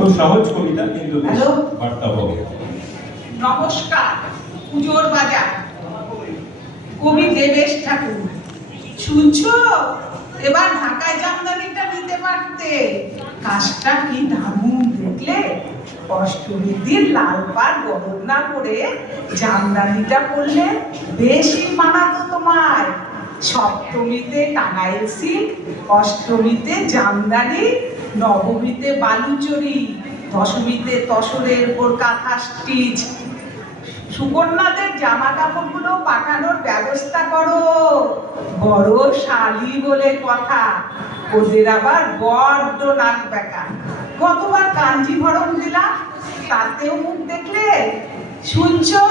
খুব সহজ কবিতা কিন্তু হ্যালো? বার্তাবহ নমস্কার পুজোর বাজার। কবি দেবেশ ঠাকুর শুনছো? এবার ঢাকায় জামদানিটা নিতে পারতে। কাজটা কি দারুণ দেখলে? অষ্টমীর দিন লাল পাড় গরম না করে জামদানিটা পরলে বেশি মানাতো তোমার সপ্তমীতে টাঙ্গাইল সিল্ক অষ্টমীতে জামদানি নবমীতে বালুচরি, দশমীতে তসরের উপর কাঁথা স্টিচ। সুকন্যাদের জামা কাপড়গুলো পাঠানোর ব্যবস্থা করো। বড় শালি বলে কথা, ওদের আবার বড্ড নাক বেকা কতবার কাঞ্জি কাঞ্জিভরম দিলাম, তাতেও মুখ দেখলে, শুনছো?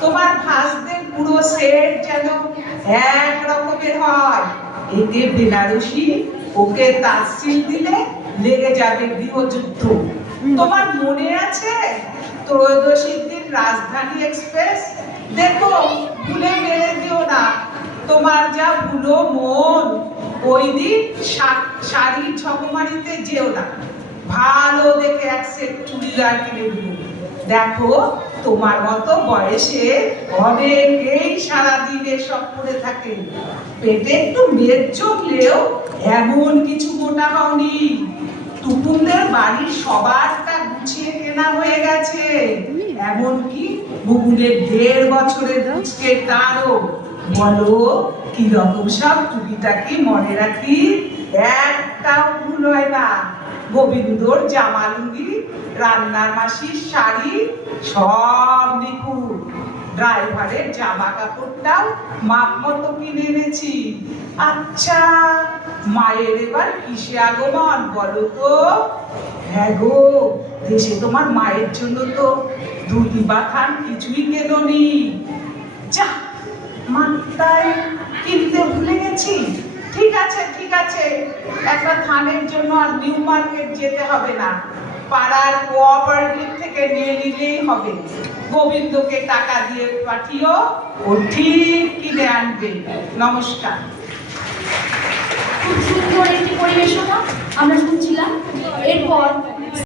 তোমার ভাসদের পুরো সেট যেন এক রকমের হয়। একে বেনারসি ওকে তাসিল দিলে লেগে যাবে গৃহযুদ্ধ। তোমার মনে আছে? ত্রয়োদশীর দিন রাজধানী এক্সপ্রেস? দেখো ভুলে মেরে দিও না। তোমার যা ভুলো মন ওই দিন শা- শাড়ির ছকমারিতে যেও না। ভালো দেখে এক সেট চুড়িদার কিনে দিও। দেখো তোমার মতো বয়সে অনেকেই সারাদিন এসব করে থাকে। পেটে একটু মেদ জমলেও এমন কিছু মোটা হওনি। টুকুনদের বাড়ির সবারটা গুছিয়ে কেনা হয়ে গেছে। এমনকি বুবুলের দেড় বছরের বুঝকে তারও। বলো কি রকম সব টুকিটাকি মনে রাখি? একটাও ভুল হয় না। গোবিন্দর জামালুঙ্গি, রান্নার মাসির শাড়ি, সব ড্রাইভারের জামা কাপড়টাও মাপ মতো কিনে এনেছি। আচ্ছা মায়ের এবার কিসে আগমন বলো তো? হ্যাঁ গো, দেশে তোমার মায়ের জন্য তো ধুতি বাথান কিছুই কেননি যা মাত্রায় কিনতে ভুলে গেছি। ঠিক আছে ঠিক আছে, একটা থানের জন্য আর নিউ মার্কেট যেতে হবে না। পাড়ার কোঅপারেটিভ থেকে নিয়ে নিলেই হবে। গোবিন্দকে টাকা দিয়ে পাঠিও, ও ঠিক কিনে আনবে। নমস্কার। খুব সুন্দর একটি পরিবেশনা, আমরা শুনছিলাম। এরপর